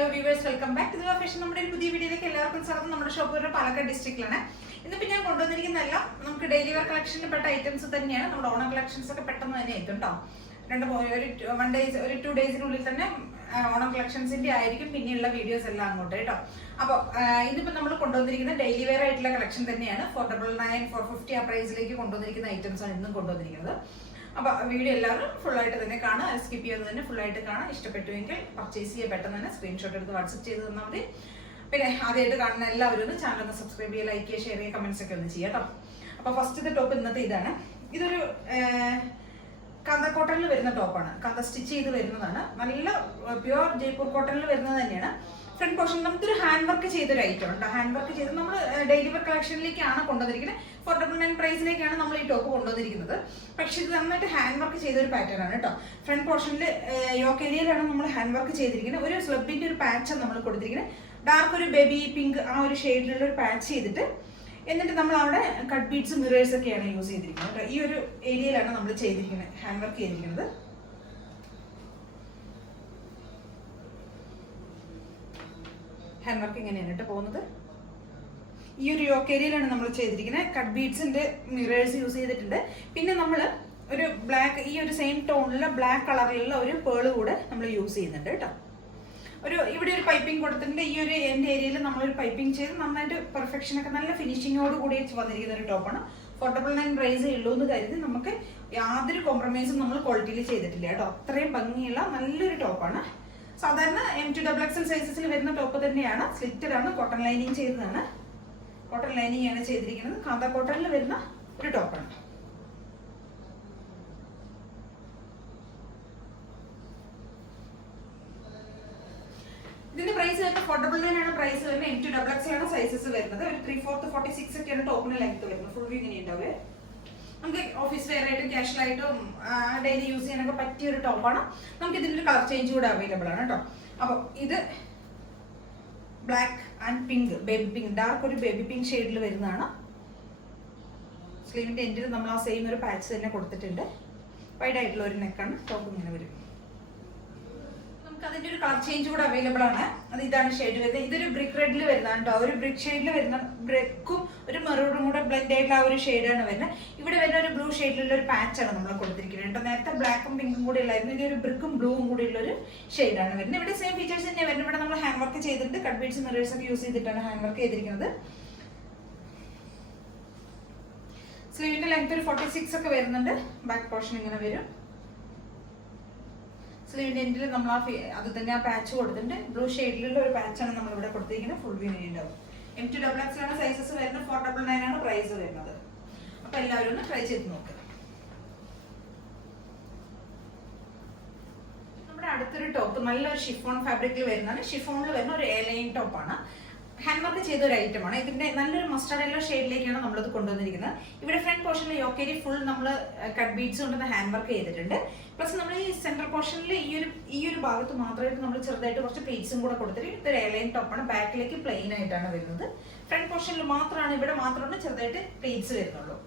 Viewers welcome back to fashion. നമ്മുടെ ഒരു പുതിയ വീഡിയോയിലേക്ക് എല്ലാവർക്കും സ്വാഗതം. നമ്മുടെ ഷോപ്പ് വരുന്നത് പാലക്കാട് ഡിസ്ട്രിക്റ്റിലാണ്. ഇന്നിപ്പോൾ ഞാൻ കൊണ്ടുവന്നിരിക്കുന്നതെല്ലാം നമുക്ക് ഡെയിലി വെയർ കളക്ഷനിൽ പെട്ട ഐറ്റംസ് തന്നെയാണ്. നമ്മുടെ ഓണം കളക്ഷൻസ് ഒക്കെ പെട്ടെന്ന് തന്നെ എത്തും കേട്ടോ. ഒരു 2 ഡേയ്സിനുള്ളിൽ തന്നെ ഓണം കളക്ഷൻസിന്റെ ആയിരിക്കും പിന്നെയുള്ള വീഡിയോസ് എല്ലാം അങ്ങോട്ട് കേട്ടോ. അപ്പോൾ ഇതിപ്പോൾ നമ്മൾ കൊണ്ടുവന്നിരിക്കുന്ന ഡെയിലി വെയർ ആയിട്ടുള്ള കളക്ഷൻ തന്നെയാണ്. 499, 450 ആ പ്രൈസിലേക്ക് കൊണ്ടുവന്നിരിക്കുന്ന ഐറ്റംസ് ആണ് ഇന്നും കൊണ്ടുവന്നിരിക്കുന്നത്. അപ്പോൾ വീഡിയോ എല്ലാവരും ഫുള്ളായിട്ട് തന്നെ കാണുക, സ്കിപ്പ് ചെയ്യാതെ തന്നെ ഫുള്ളായിട്ട് കാണുക. ഇഷ്ടപ്പെട്ടുവെങ്കിൽ പർച്ചേസ് ചെയ്യാൻ പെട്ടെന്ന് തന്നെ സ്ക്രീൻഷോട്ട് എടുത്ത് വാട്സപ്പ് ചെയ്ത് തന്നാൽ മതി. പിന്നെ ആദ്യമായിട്ട് കാണുന്ന എല്ലാവരും ഒന്ന് ചാനൽ ഒന്ന് സബ്സ്ക്രൈബ് ചെയ്യുക, ലൈക്ക് ചെയ്യുക, ഷെയർ ചെയ്യുക, കമന്റ്സ് ഒക്കെ ഒന്ന് ചെയ്യാം കേട്ടോ. അപ്പോൾ ഫസ്റ്റത്തെ ടോപ്പ് ഇന്നത്തെ ഇതാണ്. ഇതൊരു കാന്ത കോട്ടണിൽ വരുന്ന ടോപ്പാണ്. കാന്ത സ്റ്റിച്ച് ചെയ്ത് വരുന്നതാണ്. നല്ല പ്യുവർ ജയ്പൂർ കോട്ടണിൽ വരുന്നത് തന്നെയാണ്. ഫ്രണ്ട് പോർഷൻ നമുക്കൊരു ഹാൻഡ് വർക്ക് ചെയ്തൊരു ഐറ്റം ഉണ്ട്. ഹാൻഡ് വർക്ക് ചെയ്ത് നമ്മൾ ഡെയിലി വെയർ കളക്ഷനിലേക്കാണ് കൊണ്ടുവന്നിരിക്കുന്നത്. 499 പ്രൈസിലേക്കാണ് നമ്മൾ ഈ ടോപ്പ് കൊണ്ടുവന്നിരിക്കുന്നത്. പക്ഷേ ഇത് നന്നായിട്ട് ഹാൻഡ് വർക്ക് ചെയ്തൊരു പാറ്റേൺ ആണ് കേട്ടോ. ഫ്രണ്ട് പോർഷനിൽ യോക്ക് ഏരിയയിലാണ് നമ്മൾ ഹാൻഡ് വർക്ക് ചെയ്തിരിക്കുന്നത്. ഒരു സ്ലബിന്റെ ഒരു പാച്ചാണ് നമ്മൾ കൊടുത്തിരിക്കുന്നത്. ഡാർക്ക് ഒരു ബേബി പിങ്ക് ആ ഒരു ഷെയ്ഡിലുള്ള ഒരു പാച്ച് ചെയ്തിട്ട് എന്നിട്ട് നമ്മൾ അവിടെ കട്ട് ബീഡ്സ് മിറേഴ്സ് ഒക്കെയാണ് യൂസ് ചെയ്തിരിക്കുന്നത് കേട്ടോ. ഈ ഒരു ഏരിയയിലാണ് നമ്മൾ ചെയ്തിരിക്കുന്നത്, ഹാൻഡ് വർക്ക് ചെയ്തിരിക്കുന്നത്. ഹാൻഡ് വർക്ക് ഇങ്ങനെയാണ് കേട്ടോ പോകുന്നത്. ഈ ഒരു യോക്ക് ഏരിയയിലാണ് നമ്മൾ ചെയ്തിരിക്കുന്നത്. കട്ട് ബീഡ്സിന്റെ മിറേഴ്സ് യൂസ് ചെയ്തിട്ടുണ്ട്. പിന്നെ നമ്മൾ ഒരു ബ്ലാക്ക്, ഈ ഒരു സെയിം ടോണിലുള്ള ബ്ലാക്ക് കളറിലുള്ള ഒരു പേള് കൂടെ നമ്മൾ യൂസ് ചെയ്യുന്നുണ്ട് കേട്ടോ. ഇവിടെ ഒരു പൈപ്പിംഗ് കൊടുത്തിട്ടുണ്ട്. ഈ ഒരു എൻഡ് ഏരിയയിൽ നമ്മളൊരു പൈപ്പിംഗ് ചെയ്ത് നന്നായിട്ട് പെർഫെക്ഷൻ ഒക്കെ നല്ല ഫിനിഷിങ്ങോട് കൂടി വന്നിരിക്കുന്ന ഒരു ടോപ്പാണ്. 499 പ്രൈസേ ഉള്ളൂ എന്ന് കരുതി നമുക്ക് യാതൊരു കോംപ്രമൈസും നമ്മൾ ക്വാളിറ്റിയിൽ ചെയ്തിട്ടില്ല കേട്ടോ. അത്രയും ഭംഗിയുള്ള നല്ലൊരു ടോപ്പാണ്. സാധാരണ M2XXL സൈസസിൽ വരുന്ന ടോപ്പ് തന്നെയാണ്. സ്ലിറ്റഡ് ആണ്, കോട്ടൺ ലൈനിങ് ചെയ്തതാണ്. കോട്ടൺ ലൈനിങ് ആണ് ചെയ്തിരിക്കുന്നത്. കാന്ത കോട്ടണിൽ വരുന്ന ഒരു ടോപ്പാണ്. ഇതിന്റെ പ്രൈസ് വരുന്നത് 499 ആണ് പ്രൈസ് വരുന്നത്. M2XXL ആണ് സൈസസ് വരുന്നത്. ഒരു 3/4 46 ഒക്കെയാണ് ടോപ്പിന് ലെങ്ത് വരുന്നത്. ഫുൾ വ്യൂ ഇങ്ങനെ ഉണ്ടാവേ. നമുക്ക് ഓഫീസ് വെയർ ആയിട്ടും ക്യാഷ്വൽ ആയിട്ടും ഡെയിലി യൂസ് ചെയ്യാനൊക്കെ പറ്റിയ ഒരു ടോപ്പാണ്. നമുക്ക് ഇതിന്റെ ഒരു കളർ ചേഞ്ച് കൂടെ അവൈലബിൾ ആണ് കേട്ടോ. അപ്പോൾ ഇത് black and pink, baby pink, dark ഒരു ബേബി പിങ്ക് ഷെയ്ഡിൽ വരുന്നതാണ്. സ്ലീവിന്റെ എൻഡിൽ നമ്മൾ ആ സെയിം ഒരു പാച്ച് തന്നെ കൊടുത്തിട്ടുണ്ട്. വൈഡ് ആയിട്ടുള്ള ഒരു നെക്കാണ്. ടോപ്പ് ഇങ്ങനെ വരും. അതിന്റെ ഒരു കളർ ചേഞ്ച് കൂടെ അവൈലബിൾ ആണ്. അത് ഇതാണ് ഷെയ്ഡ് വരുന്നത്. ഇതൊരു ബ്രിക്ക് റെഡിൽ വരുന്നതാണ് കേട്ടോ. ഒരു ബ്രിക്ക് ഷെയ്ഡിൽ വരുന്ന ബ്രിക്കും ഒരു മെറൂണും കൂടെ ബ്ലെൻഡ് ആയിട്ടുള്ള ആ ഒരു ഷെയ്ഡാണ് വരുന്നത്. ഇവിടെ വരുന്ന ഒരു ബ്ലൂ ഷെയ്ഡിലുള്ള ഒരു പാച്ചാണ് നമ്മൾ കൊടുത്തിരിക്കുന്നത് കേട്ടോ. നേരത്തെ ബ്ലാക്കും പിങ്കും കൂടി ഉള്ളായിരുന്നു. ഇതൊരു ബ്രിക്കും ബ്ലൂവും കൂടി ഉള്ള ഒരു ഷെയ്ഡാണ് വരുന്നത്. ഇവിടെ സെയിം ഫീച്ചേഴ്സ് തന്നെ വരുന്നത്. ഇവിടെ നമ്മൾ ഹാൻഡ് വർക്ക് ചെയ്തിട്ട് കട്ട് ബീഡ്സ് മിറേഴ്സ് ഒക്കെ യൂസ് ചെയ്തിട്ടാണ് ഹാൻഡ് വർക്ക് ചെയ്തിരിക്കുന്നത്. സ്ലീവിന്റെ ലെങ്ത് ഒരു 46 ഒക്കെ വരുന്നുണ്ട്. ബാക്ക് പോർഷൻ ഇങ്ങനെ വരും. സ്ലീവിന്റെ എൻഡിൽ നമ്മൾ അത് തന്നെ ആ പാച്ച് കൊടുത്തിട്ടുണ്ട്. ബ്ലൂ ഷെയ്ഡിലുള്ള ഒരു പാച്ചാണ് നമ്മൾ ഇവിടെ കൊടുത്തിരിക്കുന്നത്. ഫുൾ വ്യൂ ഉണ്ടാവും. M2XXL ആണ് സൈസസ് വരുന്നത്. 499 ആണ് പ്രൈസ് വരുന്നത്. അപ്പൊ എല്ലാവരും ഒന്ന് ട്രൈ ചെയ്ത് നോക്കുക. നമ്മുടെ അടുത്തൊരു ടോപ്പ് നല്ലൊരു ഷിഫോൺ ഫാബ്രിക്കിൽ വരുന്നതാണ്. ഷിഫോണിൽ വരുന്ന ഒരു എലൈൻ ടോപ്പാണ്. ഹാൻഡ് വർക്ക് ചെയ്ത ഒരു ഐറ്റമാണ്. ഇതിന്റെ നല്ലൊരു മസ്റ്റാർഡ് യെല്ലോ ഷെയ്ഡിലേക്കാണ് നമ്മളത് കൊണ്ടുവന്നിരിക്കുന്നത്. ഇവിടെ ഫ്രണ്ട് പോർഷനിൽ യോക്കേരി ഫുൾ നമ്മൾ കട്ട് ബീഡ്സ് കൊണ്ട് ഹാൻഡ് വർക്ക് ചെയ്തിട്ടുണ്ട്. പ്ലസ് നമ്മൾ ഈ സെന്റർ പോർഷനിൽ ഈ ഒരു ഭാഗത്ത് മാത്രമായിട്ട് നമ്മൾ ചെറുതായിട്ട് കുറച്ച് പ്ലീറ്റ്സും കൂടെ കൊടുത്തിട്ട് ഇതൊരു എയർലൈൻ ടോപ്പാണ്. ബാക്കിലേക്ക് പ്ലെയിൻ ആയിട്ടാണ് വരുന്നത്. ഫ്രണ്ട് പോർഷനിൽ മാത്രമാണ് ഇവിടെ മാത്രമാണ് ചെറുതായിട്ട് പ്ലീറ്റ്സ് വരുന്നുള്ളൂ.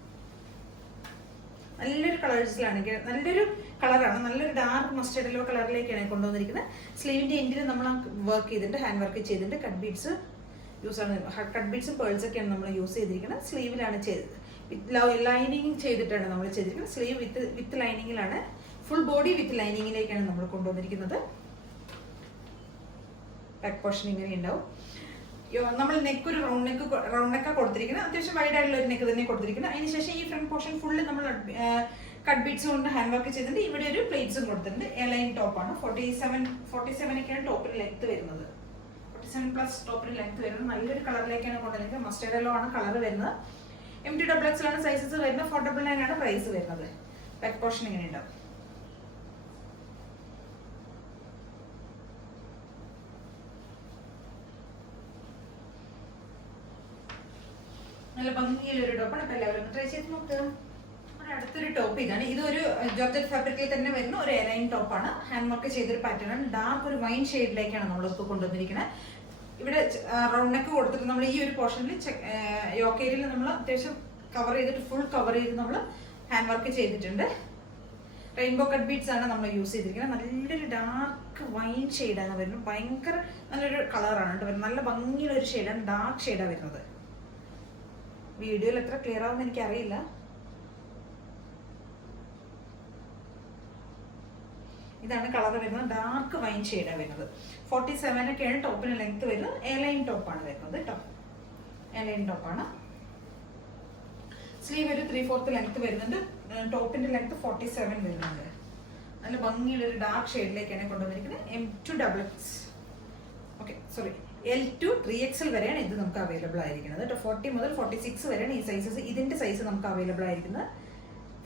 നല്ലൊരു കളേഴ്സിലാണ്, നല്ലൊരു കളറാണ്. നല്ലൊരു ഡാർക്ക് മസ്റ്റേർഡ് യെല്ലോ കളറിലേക്കാണ് കൊണ്ടുവന്നിരിക്കുന്നത്. സ്ലീവിന്റെ എൻഡിൽ നമ്മൾ വർക്ക് ചെയ്തിട്ടുണ്ട്, ഹാൻഡ് വർക്ക് ചെയ്തിട്ടുണ്ട്. കട്ട് ബീഡ്സ് യൂസ് ആണ്. കട്ട് ബീഡ്സും പേൾസ് ഒക്കെയാണ് നമ്മൾ യൂസ് ചെയ്തിരിക്കുന്നത്. സ്ലീവിലാണ് ചെയ്തത്. ലൈനിങ് ചെയ്തിട്ടാണ് നമ്മൾ ചെയ്തിരിക്കുന്നത്. സ്ലീവ് വിത്ത് ലൈനിങ്ങിലാണ്. ഫുൾ ബോഡി വിത്ത് ലൈനിങ്ങിലേക്കാണ് നമ്മൾ കൊണ്ടുവന്നിരിക്കുന്നത്. ബാക്ക് പോർഷൻ ഇങ്ങനെ ഉണ്ടാവും. നമ്മൾ നെക്ക് ഒരു റൗണ്ട് നെക്ക് കൊടുത്തിരിക്കുന്നത്. അത്യാവശ്യം വൈഡ് ആയിട്ടുള്ള ഒരു നെക്ക് തന്നെ കൊടുത്തിരിക്കുന്നത്. അതിനുശേഷം ഈ ഫ്രണ്ട് പോർഷൻ ഫുള്ള് നമ്മൾ കട്ട് ബീഡ്സ് കൊണ്ട് ഹാൻഡ് വർക്ക് ചെയ്തിട്ടുണ്ട്. ഇവിടെ ഒരു പ്ലേറ്റ്സും കൊടുത്തിട്ടുണ്ട്. എലൈൻ ടോപ്പാണ്. 47 ഒക്കെയാണ് ടോപ്പിൽ ലെങ്ത് വരുന്നത്. 47+ ടോപ്പിൽ ലെങ്ത് വരുന്നത്. നല്ലൊരു കളറിലേക്കാണ് കൊണ്ടുവരുന്നത്. മസ്റ്റേർഡ് യെല്ലോ ആണ് കളർ വരുന്നത്. M2XXL ആണ് സൈസസ് വരുന്നത്. 499 ആണ് പ്രൈസ് വരുന്നത്. ബാക്ക് പോർഷൻ ഇങ്ങനെ ഉണ്ടാവും. നല്ല ഭംഗിയുള്ള ഒരു ടോപ്പാണ്. അപ്പൊ എല്ലാവരും ട്രൈ ചെയ്ത് നോക്കുക. നമ്മുടെ അടുത്തൊരു ടോപ്പ് ഇതാണ്. ഇതൊരു ജോർജറ്റ് ഫാബ്രിക്കിൽ തന്നെ വരുന്ന ഒരു എലൈൻ ടോപ്പാണ്. ഹാൻഡ് വർക്ക് ചെയ്തൊരു പാറ്റേൺ ആണ്. ഡാർക്ക് ഒരു വൈൻ ഷെയ്ഡിലേക്കാണ് നമ്മളിപ്പോൾ കൊണ്ടുവന്നിരിക്കുന്നത്. ഇവിടെ റൗണ്ട് നെക്ക് കൊടുത്തിട്ട് നമ്മൾ ഈ ഒരു പോർഷനിൽ യോക്ക് ഏരിയയിൽ നമ്മൾ അത്യാവശ്യം കവർ ചെയ്തിട്ട് ഫുൾ കവർ ചെയ്ത് നമ്മൾ ഹാൻഡ് വർക്ക് ചെയ്തിട്ടുണ്ട്. റെയിൻബോ കട്ട് ബീഡ്സ് ആണ് നമ്മൾ യൂസ് ചെയ്തിരിക്കുന്നത്. നല്ലൊരു ഡാർക്ക് ഡാർക്ക് വൈൻ ഷെയ്ഡാണ് വരുന്നത്. ഭയങ്കര നല്ലൊരു കളറാണ് കേട്ടോ വരുന്നത്. നല്ല ഭംഗിയുള്ള ഒരു ഷെയ്ഡാണ്, ഡാർക്ക് ഷെയ്ഡാണ് വരുന്നത്. വീഡിയോയിൽ എത്ര ക്ലിയർ ആവുമെന്ന് എനിക്കറിയില്ല. ഇതാണ് കളർ വരുന്നത്, ഡാർക്ക് വൈൻ ഷെയ്ഡാണ് വരുന്നത്. 47 ഒക്കെയാണ് ടോപ്പിന് ലെങ്ത് വരുന്നത്. എ ലൈൻ ടോപ്പാണ് വരുന്നത് കേട്ടോ, എ ലൈൻ ടോപ്പാണ്. സ്ലീവ് ഒരു 3/4 ലെങ്ത് വരുന്നുണ്ട്. ടോപ്പിന്റെ ലെങ്ത് 47 വരുന്നുണ്ട്. നല്ല ഭംഗിയുള്ള ഒരു ഡാർക്ക് ഷെയ്ഡിലേക്കാണ് കൊണ്ടുവന്നിരിക്കുന്നത്. M2XX, okay sorry, L2 3XL വരെയാണ് ഇത് നമുക്ക് അവൈലബിൾ ആയിരിക്കുന്നത് കേട്ടോ. 40 മുതൽ 46 വരെയാണ് ഈ സൈസസ്. ഇതിന്റെ സൈസ് നമുക്ക് അവൈലബിൾ ആയിരിക്കുന്നത്.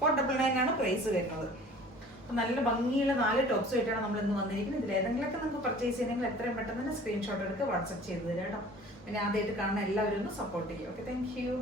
499 ആണ് പ്രൈസ് വരുന്നത്. നല്ല ഭംഗിയുള്ള 4 ടോപ്സ് ആയിട്ടാണ് നമ്മൾ ഇന്ന് വന്നിരിക്കുന്നത്. ഇതിൽ ഏതെങ്കിലുമൊക്കെ നിങ്ങൾക്ക് പർച്ചേസ് ചെയ്യണമെങ്കിൽ എത്രയും പെട്ടെന്ന് തന്നെ സ്ക്രീൻഷോട്ട് എടുക്കുക, വാട്സ്ആപ്പ് ചെയ്ത് തരാം കേട്ടോ. പിന്നെ ആദ്യമായിട്ട് കാണുന്ന എല്ലാവരും ഒന്ന് സപ്പോർട്ട് ചെയ്യുക. Okay, thank you.